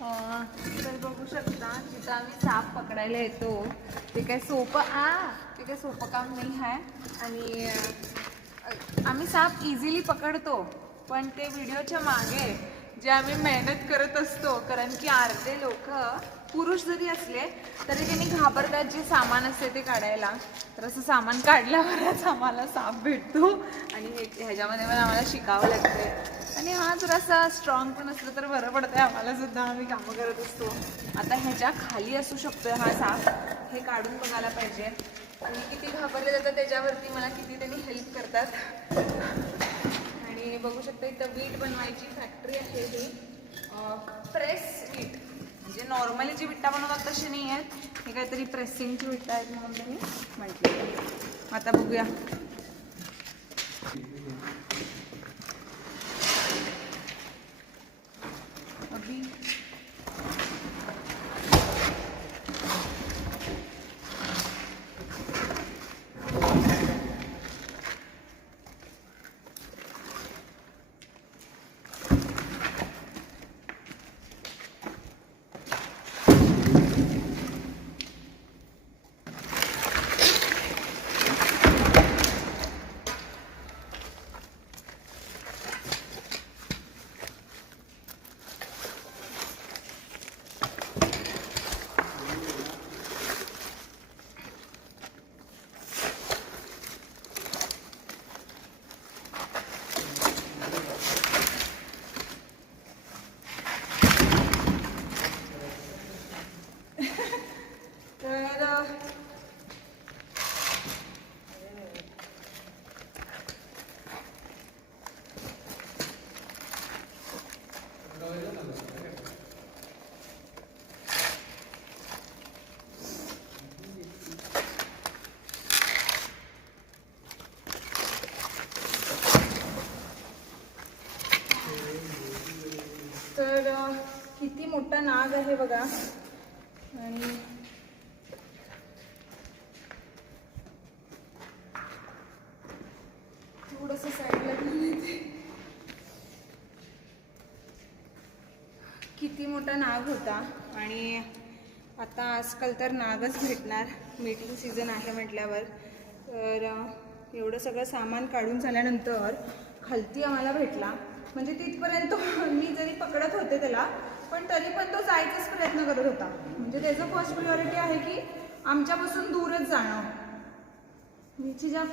तर बघू शकता जिथं आम्ही साप पकडायला येतो ते काय सोपं काम नाही आहे. आणि आम्ही साप इझिली पकडतो, पण ते व्हिडिओच्या मागे जे आम्ही मेहनत करत असतो, कारण की अर्धे लोक पुरुष जरी असले तरी त्यांनी घाबरतात जे सामान असते ते काढायला. तर असं सामान काढल्यावरच आम्हाला साप भेटतो आणि ह्याच्यामध्ये पण आम्हाला शिकावं लागते. आणि हा जरासा स्ट्रॉंग पण असलं तर बरं पडतंय आम्हाला सुद्धा, आम्ही कामं करत असतो. आता ह्याच्या खाली असू शकतोय हा साप, हे काढून बघायला पाहिजे. आणि किती घाबरले जातात त्याच्यावरती मला किती त्यांनी हेल्प करतात. आणि बघू शकता इथं वीट बनवायची फॅक्टरी आहे ही, प्रेस वीट. म्हणजे नॉर्मली जी विटा बनवतात तशी नाही आहेत, हे काहीतरी प्रेसिंगची विटा आहेत म्हणून त्यांनी म्हटलं. आता बघूया. अभी तर किती मोठा नाग आहे बघा. आणि थोडंसं साईडला किती मोठा नाग होता. आणि आता आजकाल तर नागच भेटणार, मीटिंग सीझन आहे म्हटल्यावर. तर एवढं सगळं सामान काढून झाल्यानंतर खालती आम्हाला भेटला. म्हणजे तिथपर्यंत मी जरी पकडत होते त्याला, पण तरी पण तो जायचाच प्रयत्न करत होता. म्हणजे त्याचं फर्स्ट प्रायोरिटी आहे की आमच्यापासून दूरच जाणं. मीची ज्या